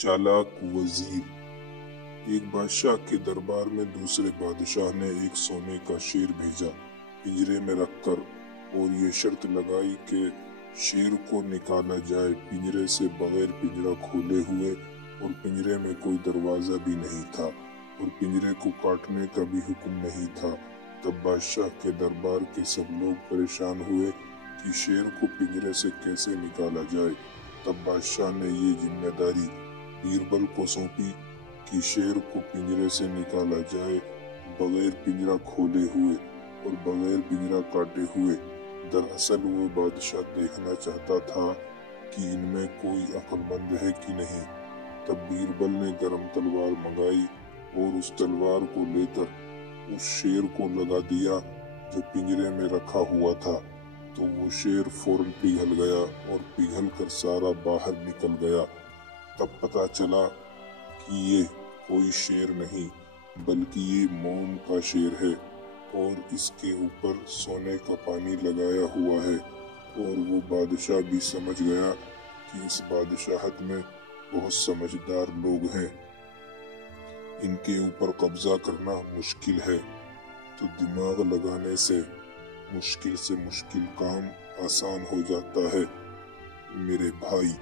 चालाक वजीर। एक बादशाह के दरबार में दूसरे बादशाह ने एक सोने का शेर भेजा पिंजरे में रखकर, और ये शर्त लगाई कि शेर को निकाला जाए पिंजरे से बगैर पिंजरा खोले हुए, और पिंजरे में कोई दरवाजा भी नहीं था और पिंजरे को काटने का भी हुक्म नहीं था। तब बादशाह के दरबार के सब लोग परेशान हुए कि शेर को पिंजरे से कैसे निकाला जाए। तब बादशाह ने ये जिम्मेदारी बीरबल को सौंपी कि शेर को पिंजरे से निकाला जाए बगैर पिंजरा खोले हुए और बगैर पिंजरा काटे हुए। दरअसल वो बादशाह देखना चाहता था कि इनमें कोई अक्लमंद है कि नहीं। तब बीरबल ने गरम तलवार मंगाई और उस तलवार को लेकर उस शेर को लगा दिया जो पिंजरे में रखा हुआ था। तो वो शेर फौरन पिघल गया और पिघल कर सारा बाहर निकल गया। तब पता चला कि ये कोई शेर नहीं बल्कि ये मोम का शेर है, और इसके ऊपर सोने का पानी लगाया हुआ है। और वो बादशाह भी समझ गया कि इस बादशाहत में बहुत समझदार लोग हैं, इनके ऊपर कब्जा करना मुश्किल है। तो दिमाग लगाने से मुश्किल काम आसान हो जाता है मेरे भाई।